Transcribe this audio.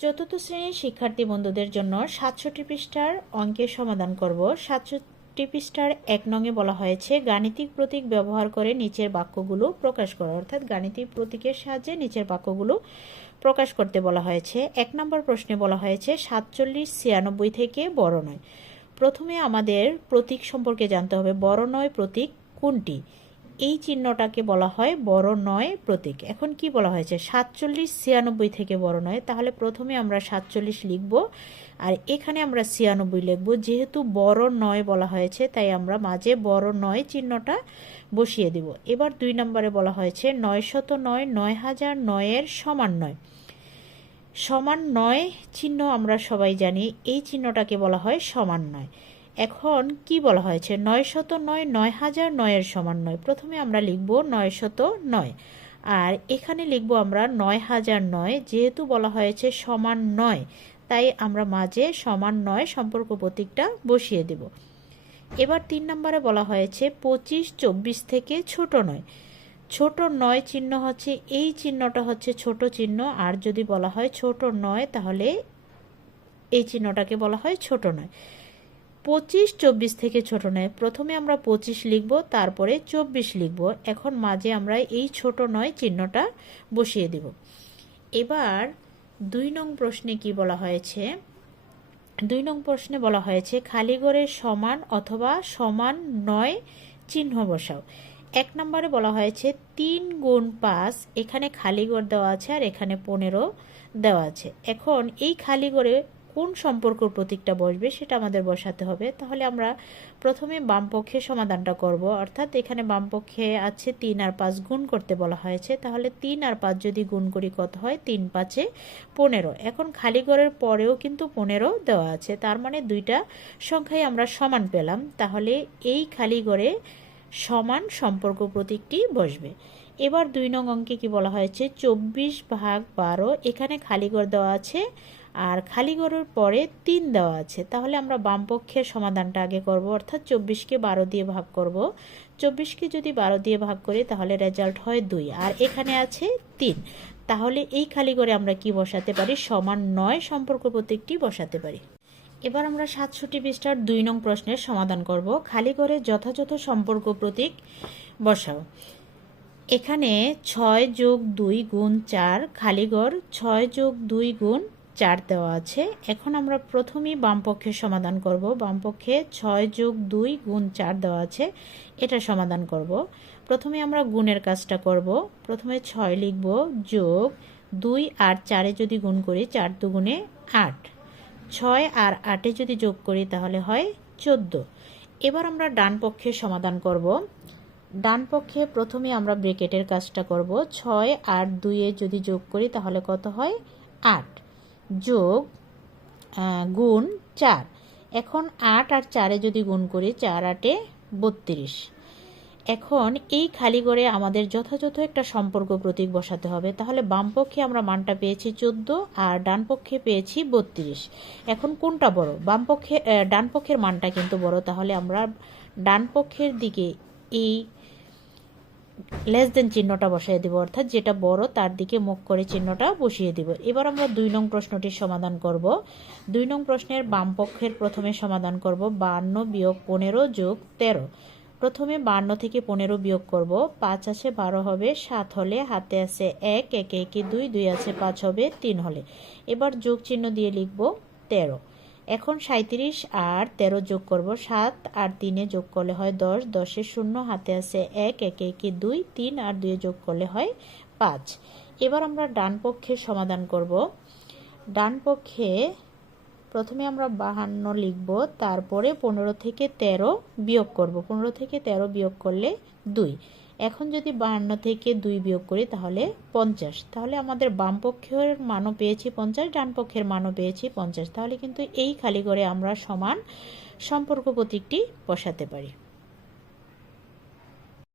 চতুর্থ শ্রেণির শিক্ষার্থী বন্ধুদের জন্য সাতষট্টি পৃষ্ঠার অঙ্কের সমাধান করব। সাতষট্টি পৃষ্ঠার এক নঙে বলা হয়েছে, গাণিতিক প্রতীক ব্যবহার করে নিচের বাক্যগুলো প্রকাশ করো। অর্থাৎ গাণিতিক প্রতীকের সাহায্যে নিচের বাক্যগুলো প্রকাশ করতে বলা হয়েছে। এক নম্বর প্রশ্নে বলা হয়েছে, সাতচল্লিশ ছিয়ানব্বই থেকে বড় নয়। প্রথমে আমাদের প্রতীক সম্পর্কে জানতে হবে। বড় নয় প্রতীক কোনটি? এই চিহ্নটাকে বলা হয় বড় নয় প্রতীক। এখন কি বলা হয়েছে? সাতচল্লিশ, ছিয়ানব্বই থেকে বড় নয়। তাহলে প্রথমে আমরা সাতচল্লিশ লিখব আর এখানে আমরা ছিয়ানব্বই লিখব। যেহেতু বড় নয় বলা হয়েছে, তাই আমরা মাঝে বড় নয় চিহ্নটা বসিয়ে দিব। এবার দুই নম্বরে বলা হয়েছে নয় শত নয় নয় হাজার নয়ের সমান নয়। সমান নয় চিহ্ন আমরা সবাই জানি, এই চিহ্নটাকে বলা হয় সমান নয়। এখন কি বলা হয়েছে? নয় শত নয় নয় হাজার নয়ের সমান নয়। প্রথমে আমরা লিখব নয় শত নয়। আর এখানে লিখব আমরা নয় হাজার নয়, যেহেতু বলা হয়েছে সমান নয়, তাই আমরা মাঝে সমান নয় সম্পর্ক প্রতীকটা বসিয়ে দেব। এবার তিন নম্বরে বলা হয়েছে পঁচিশ, চব্বিশ থেকে ছোট নয়। ছোট নয় চিহ্ন হচ্ছে, এই চিহ্নটা হচ্ছে ছোট চিহ্ন। আর যদি বলা হয় ছোট নয়, তাহলে এই চিহ্নটাকে বলা হয় ছোট নয়। পঁচিশ, চব্বিশ থেকে ছোট নয়। প্রথমে আমরা পঁচিশ লিখব, তারপরে চব্বিশ লিখব। এখন মাঝে আমরা এই ছোট নয় চিহ্নটা বসিয়ে দেব। এবার দুই নং প্রশ্নে কি বলা হয়েছে? দুই নং প্রশ্নে বলা হয়েছে খালিগড়ের সমান অথবা সমান নয় চিহ্ন বসাও। এক নম্বরে বলা হয়েছে, তিন গুণ পাঁচ, এখানে খালিগড় দেওয়া আছে আর এখানে পনেরো দেওয়া আছে। এখন এই খালিগড়ে কোন সম্পর্ক প্রতীকটা বসবে সেটা আমাদের বসাতে হবে। তাহলে আমরা প্রথমে বামপক্ষে সমাধানটা করব। অর্থাৎ এখানে বামপক্ষে আছে তিন আর পাঁচ গুণ করতে বলা হয়েছে। তাহলে তিন আর পাঁচ যদি গুণ করি কত হয়? তিন পাঁচে পনেরো। এখন খালি ঘরের পরেও কিন্তু পনেরো দেওয়া আছে। তার মানে দুইটা সংখ্যায় আমরা সমান পেলাম। তাহলে এই খালি ঘরে সমান সম্পর্ক প্রতীকটি বসবে। এবার দুই নং অঙ্কে কি বলা হয়েছে? চব্বিশ ভাগ বারো। এখানে খালি ঘর দেওয়া আছে আর খালি ঘরের পরে তিন দেওয়া আছে। তাহলে আমরা বামপক্ষের সমাধানটা আগে করব, অর্থাৎ চব্বিশকে বারো দিয়ে ভাগ করব। চব্বিশকে যদি বারো দিয়ে ভাগ করি, তাহলে রেজাল্ট হয় দুই। আর এখানে আছে তিন। তাহলে এই খালি ঘরে আমরা কি বসাতে পারি? সমান নয় সম্পর্ক প্রতীকটি বসাতে পারি। এবার আমরা সাতষট্টি পৃষ্ঠার দুই নং প্রশ্নের সমাধান করব। খালি ঘরে যথাযথ সম্পর্ক প্রতীক বসাও। এখানে ছয় যোগ দুই গুণ চার খালিগড় ছয় যোগ দুই গুণ চার দেওয়া আছে। এখন আমরা প্রথমেই বামপক্ষের সমাধান করব। বামপক্ষে ছয় যোগ দুই গুণ চার দেওয়া আছে। এটা সমাধান করব। প্রথমে আমরা গুণের কাজটা করব। প্রথমে ছয় লিখব যোগ দুই আর চারে যদি গুণ করি, চার দুগুণে আট। ছয় আর আটে যদি যোগ করি, তাহলে হয় চোদ্দ। এবার আমরা ডান পক্ষের সমাধান করব। ডান পক্ষে প্রথমে আমরা ব্রেকেটের কাজটা করব। ছয় আর দুইয়ে যদি যোগ করি, তাহলে কত হয়? আট। যোগ গুণ চার। এখন আট আর চারে যদি গুণ করি, চার আটে বত্রিশ। এখন এই খালি করে আমাদের যথাযথ একটা সম্পর্ক প্রতীক বসাতে হবে। তাহলে বাম পক্ষে আমরা মানটা পেয়েছি চোদ্দ আর ডান পক্ষে পেয়েছি বত্রিশ। এখন কোনটা বড়? বাম পক্ষে ডান পক্ষের মানটা কিন্তু বড়। তাহলে আমরা ডান পক্ষের দিকে এই লেস দেন চিহ্নটা বসিয়ে দেব, অর্থাৎ যেটা বড় তার দিকে মুখ করে চিহ্নটা বসিয়ে দিব। এবার আমরা দুই নং প্রশ্নটির সমাধান করব। দুই নং প্রশ্নের বাম পক্ষের প্রথমে সমাধান করব বান্ন বিয়োগ পনেরো যোগ তেরো। প্রথমে বান্ন থেকে পনেরো বিয়োগ করব। পাঁচ আছে বারো হবে, সাত হলে হাতে আছে এক, একে একে দুই দুই আছে পাঁচ হবে, তিন হলে। এবার যোগ চিহ্ন দিয়ে লিখব তেরো। এখন সাঁত্রিশ আর তেরো যোগ করব সাত, আর তিনে যোগ করলে হয় দশ দশের শূন্য, হাতে আছে এক, একে একে দুই, তিন, আর দুয়ে যোগ করলে হয় পাঁচ। এবার আমরা ডান পক্ষের সমাধান করব। ডান পক্ষে প্রথমে আমরা বাহান্ন লিখব, তারপরে পনেরো থেকে তেরো বিয়োগ করব। পনেরো থেকে তেরো বিয়োগ করলে দুই। এখন যদি বাহান্ন থেকে দুই বিয়োগ করি, তাহলে পঞ্চাশ। তাহলে আমাদের বাম পক্ষের মানও পেয়েছি পঞ্চাশ, ডান পক্ষের মানও পেয়েছি পঞ্চাশ। তাহলে কিন্তু এই খালি করে আমরা সমান সম্পর্ক প্রতীকটি বসাতে পারি।